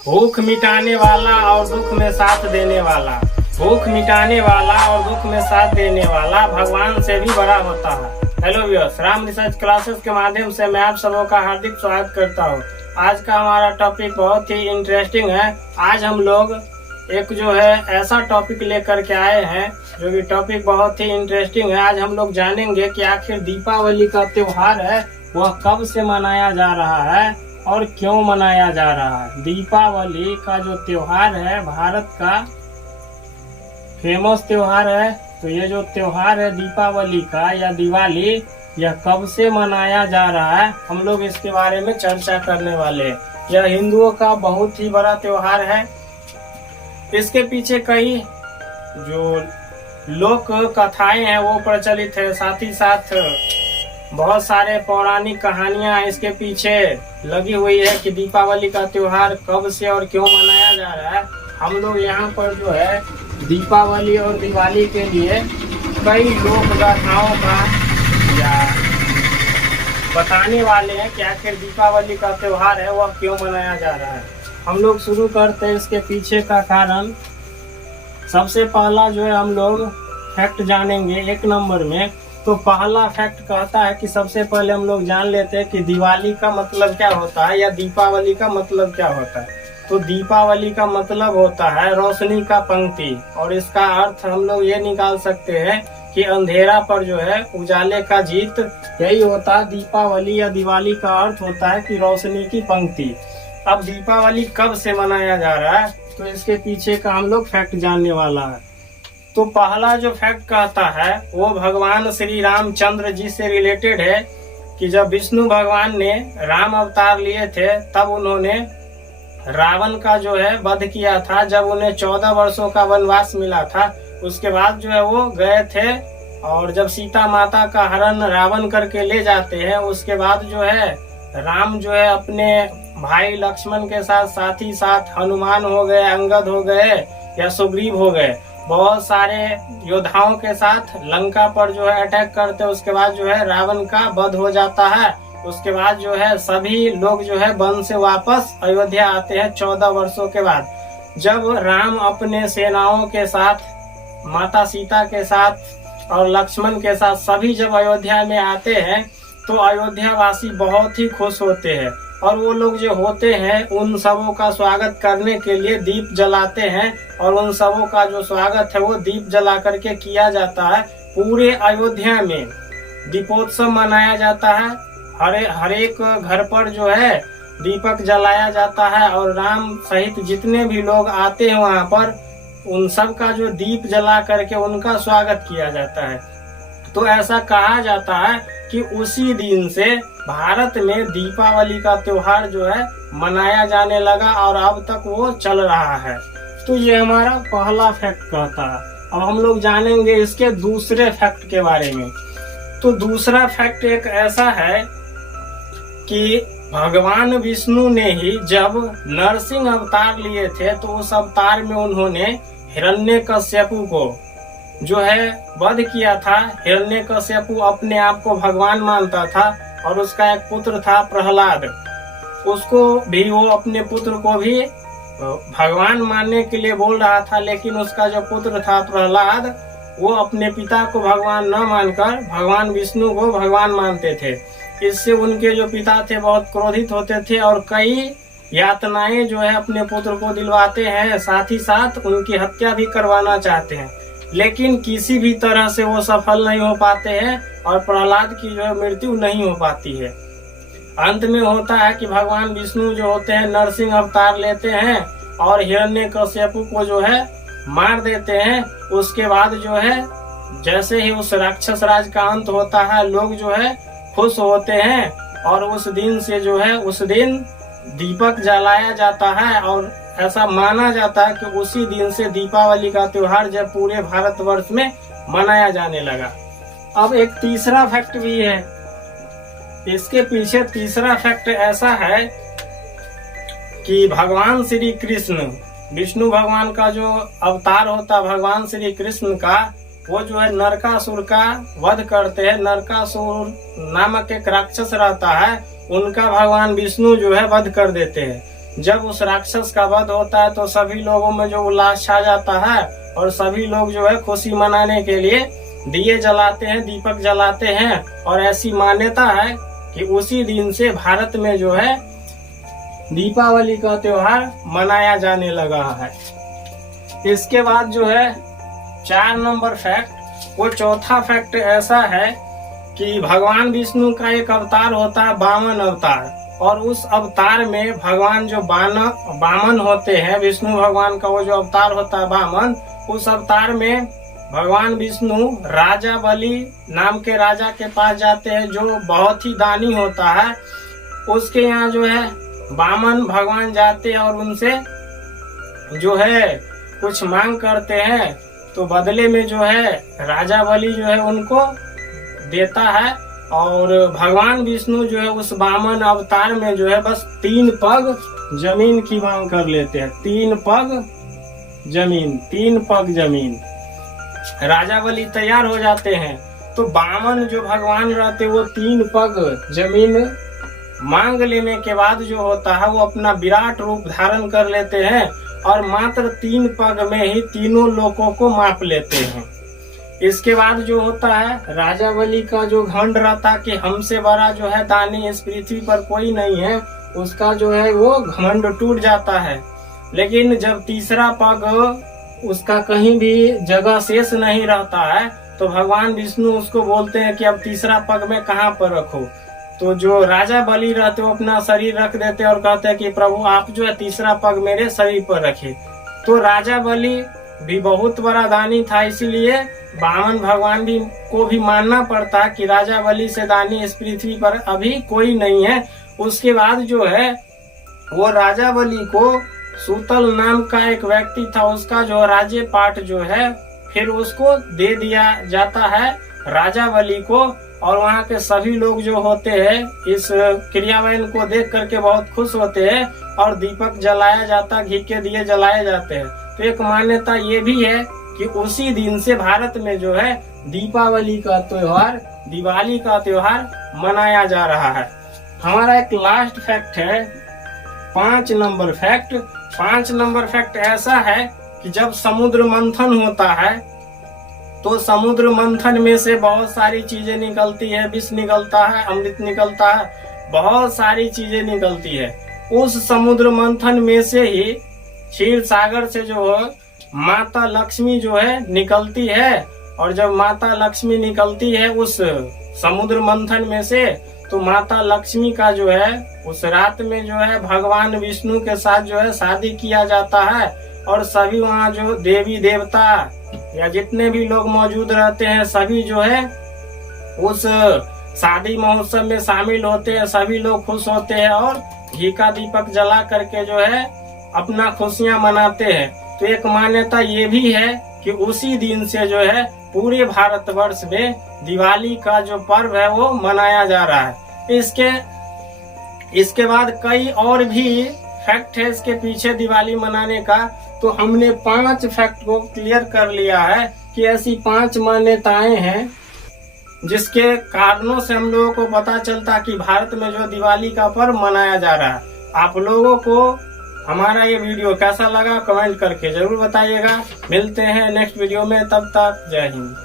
भूख मिटाने वाला और दुख में साथ देने वाला, भूख मिटाने वाला और दुख में साथ देने वाला भगवान से भी बड़ा होता है। Hello viewers, Ram research classes के माध्यम से मैं आप सबों का हार्दिक स्वागत करता हूँ। आज का हमारा टॉपिक बहुत ही इंटरेस्टिंग है। आज हम लोग एक जो है ऐसा टॉपिक लेकर के आए हैं जो कि टॉपिक बहुत ही इंटरेस्टिंग है। आज हम लोग जानेंगे कि आखिर दीपावली का त्योहार है वह कब से मनाया जा रहा है और क्यों मनाया जा रहा है। दीपावली का जो त्योहार है भारत का फेमस त्योहार है। तो ये जो त्योहार है दीपावली का या दिवाली, यह कब से मनाया जा रहा है, हम लोग इसके बारे में चर्चा करने वाले हैं। यह हिंदुओं का बहुत ही बड़ा त्योहार है। इसके पीछे कई जो लोक कथाएं हैं वो प्रचलित है, साथ ही साथ बहुत सारे पौराणिक कहानियां इसके पीछे लगी हुई है कि दीपावली का त्योहार कब से और क्यों मनाया जा रहा है। हम लोग यहाँ पर जो है दीपावली और दिवाली के लिए कई लोक गाथाओं का या बताने वाले हैं कि आखिर दीपावली का त्योहार है वह क्यों मनाया जा रहा है। हम लोग शुरू करते हैं इसके पीछे का कारण। सबसे पहला जो है हम लोग फैक्ट जानेंगे एक नंबर में। तो पहला फैक्ट कहता है कि सबसे पहले हम लोग जान लेते हैं कि दिवाली का मतलब क्या होता है या दीपावली का मतलब क्या होता है। तो दीपावली का मतलब होता है रोशनी का पंक्ति, और इसका अर्थ हम लोग ये निकाल सकते हैं कि अंधेरा पर जो है उजाले का जीत, यही होता है दीपावली या दिवाली का अर्थ होता है कि रोशनी की पंक्ति। अब दीपावली कब से मनाया जा रहा है तो इसके पीछे का हम लोग फैक्ट जानने वाला है। तो पहला जो फैक्ट कहता है वो भगवान श्री रामचंद्र जी से रिलेटेड है कि जब विष्णु भगवान ने राम अवतार लिए थे तब उन्होंने रावण का जो है वध किया था। जब उन्हें 14 वर्षों का वनवास मिला था उसके बाद जो है वो गए थे, और जब सीता माता का हरण रावण करके ले जाते हैं उसके बाद जो है राम जो है अपने भाई लक्ष्मण के साथ ही साथ हनुमान हो गए, अंगद हो गए या सुग्रीव हो गए, बहुत सारे योद्धाओं के साथ लंका पर जो है अटैक करते। उसके बाद जो है रावण का वध हो जाता है। उसके बाद जो है सभी लोग जो है वन से वापस अयोध्या आते हैं 14 वर्षों के बाद। जब राम अपने सेनाओं के साथ, माता सीता के साथ और लक्ष्मण के साथ सभी जब अयोध्या में आते हैं तो अयोध्या वासी बहुत ही खुश होते हैं, और वो लोग जो होते हैं उन सबों का स्वागत करने के लिए दीप जलाते हैं, और उन सबों का जो स्वागत है वो दीप जला करके किया जाता है। पूरे अयोध्या में दीपोत्सव मनाया जाता है। हर एक घर पर जो है दीपक जलाया जाता है, और राम सहित जितने भी लोग आते हैं वहाँ पर उन सब का जो दीप जला करके उनका स्वागत किया जाता है। तो ऐसा कहा जाता है कि उसी दिन से भारत में दीपावली का त्योहार जो है मनाया जाने लगा, और अब तक वो चल रहा है। तो ये हमारा पहला फैक्ट कहता है। अब हम लोग जानेंगे इसके दूसरे फैक्ट के बारे में। तो दूसरा फैक्ट एक ऐसा है कि भगवान विष्णु ने ही जब नरसिंह अवतार लिए थे तो उस अवतार में उन्होंने हिरण्यकश्यपु को जो है वध किया था। हिरण्यकश्यपु अपने आप को भगवान मानता था, और उसका एक पुत्र था प्रहलाद। उसको भी वो अपने पुत्र को भी भगवान मानने के लिए बोल रहा था, लेकिन उसका जो पुत्र था प्रहलाद वो अपने पिता को भगवान न मानकर भगवान विष्णु को भगवान मानते थे। इससे उनके जो पिता थे बहुत क्रोधित होते थे और कई यातनाएं जो है अपने पुत्र को दिलवाते हैं, साथ ही साथ उनकी हत्या भी करवाना चाहते हैं, लेकिन किसी भी तरह से वो सफल नहीं हो पाते हैं और प्रहलाद की जो है मृत्यु नहीं हो पाती है। अंत में होता है कि भगवान विष्णु जो होते हैं नरसिंह अवतार लेते हैं और हिरण्यकश्यपु को जो है मार देते हैं। उसके बाद जो है जैसे ही उस राक्षस राज का अंत होता है लोग जो है खुश होते हैं, और उस दिन से जो है उस दिन दीपक जलाया जाता है, और ऐसा माना जाता है कि उसी दिन से दीपावली का त्योहार जब पूरे भारतवर्ष में मनाया जाने लगा। अब एक तीसरा फैक्ट भी है। इसके पीछे तीसरा फैक्ट ऐसा है कि भगवान श्री कृष्ण, विष्णु भगवान का जो अवतार होता भगवान श्री कृष्ण का, वो जो है नरकासुर का वध करते हैं। नरकासुर नामक एक राक्षस रहता है, उनका भगवान विष्णु जो है वध कर देते हैं। जब उस राक्षस का वध होता है तो सभी लोगों में जो उल्लास छा जाता है और सभी लोग जो है खुशी मनाने के लिए दिए जलाते हैं, दीपक जलाते हैं। और ऐसी मान्यता है कि उसी दिन से भारत में जो है दीपावली का त्योहार मनाया जाने लगा है। इसके बाद जो है 4 नंबर फैक्ट, वो चौथा फैक्ट ऐसा है कि भगवान विष्णु का एक अवतार होता है वामन अवतार, और उस अवतार में भगवान जो वामन होते हैं, विष्णु भगवान का वो जो अवतार होता है वामन, उस अवतार में भगवान विष्णु राजा बलि नाम के राजा के पास जाते हैं जो बहुत ही दानी होता है। उसके यहाँ जो है वामन भगवान जाते हैं और उनसे जो है कुछ मांग करते हैं, तो बदले में जो है राजा बलि जो है उनको देता है। और भगवान विष्णु जो है उस वामन अवतार में जो है बस 3 पग जमीन की मांग कर लेते हैं। 3 पग जमीन राजा बलि तैयार हो जाते हैं। तो वामन जो भगवान रहते वो 3 पग जमीन मांग लेने के बाद जो होता है वो अपना विराट रूप धारण कर लेते हैं और मात्र 3 पग में ही तीनों लोगों को माप लेते हैं। इसके बाद जो होता है राजा बलि का जो घमंड रहता कि हमसे बड़ा जो है दानी इस पृथ्वी पर कोई नहीं है, उसका जो है वो घमंड टूट जाता है। लेकिन जब तीसरा पग उसका कहीं भी जगह शेष नहीं रहता है तो भगवान विष्णु उसको बोलते हैं कि अब तीसरा पग में कहाँ पर रखो। तो जो राजा बलि रहते वो अपना शरीर रख देते और कहते हैं कि प्रभु आप जो है तीसरा पग मेरे शरीर पर रखे। तो राजा बलि भी बहुत बड़ा दानी था, इसीलिए वामन भगवान भी को भी मानना पड़ता कि राजा बलि से दानी इस पृथ्वी पर अभी कोई नहीं है। उसके बाद जो है वो राजा बलि को सूतल नाम का एक व्यक्ति था, उसका जो राज्य पाठ जो है फिर उसको दे दिया जाता है राजा बलि को। और वहाँ के सभी लोग जो होते हैं इस क्रियान्वयन को देख करके बहुत खुश होते हैं और दीपक जलाया जाता, घी के दिए जलाए जाते हैं। तो एक मान्यता ये भी है कि उसी दिन से भारत में जो है दीपावली का त्योहार, दिवाली का त्योहार मनाया जा रहा है। हमारा एक लास्ट फैक्ट है 5 नंबर फैक्ट। 5 नंबर फैक्ट ऐसा है कि जब समुद्र मंथन होता है तो समुद्र मंथन में से बहुत सारी चीजें निकलती है, विष निकलता है, अमृत निकलता है, बहुत सारी चीजें निकलती है। उस समुद्र मंथन में से ही क्षीर सागर से जो है माता लक्ष्मी जो है निकलती है। और जब माता लक्ष्मी निकलती है उस समुद्र मंथन में से, तो माता लक्ष्मी का जो है उस रात में जो है भगवान विष्णु के साथ जो है शादी किया जाता है। और सभी वहाँ जो देवी देवता या जितने भी लोग मौजूद रहते हैं सभी जो है उस शादी महोत्सव में शामिल होते हैं। सभी लोग खुश होते हैं और घी का दीपक जला करके जो है अपना खुशियां मनाते हैं। तो एक मान्यता ये भी है कि उसी दिन से जो है पूरे भारतवर्ष में दिवाली का जो पर्व है वो मनाया जा रहा है। इसके बाद कई और भी फैक्ट है इसके पीछे दिवाली मनाने का। तो हमने 5 फैक्ट को क्लियर कर लिया है कि ऐसी 5 मान्यताएं हैं जिसके कारणों से हम लोगों को पता चलता कि भारत में जो दिवाली का पर्व मनाया जा रहा है। आप लोगों को हमारा ये वीडियो कैसा लगा कमेंट करके जरूर बताइएगा। मिलते हैं नेक्स्ट वीडियो में, तब तक जय हिंद।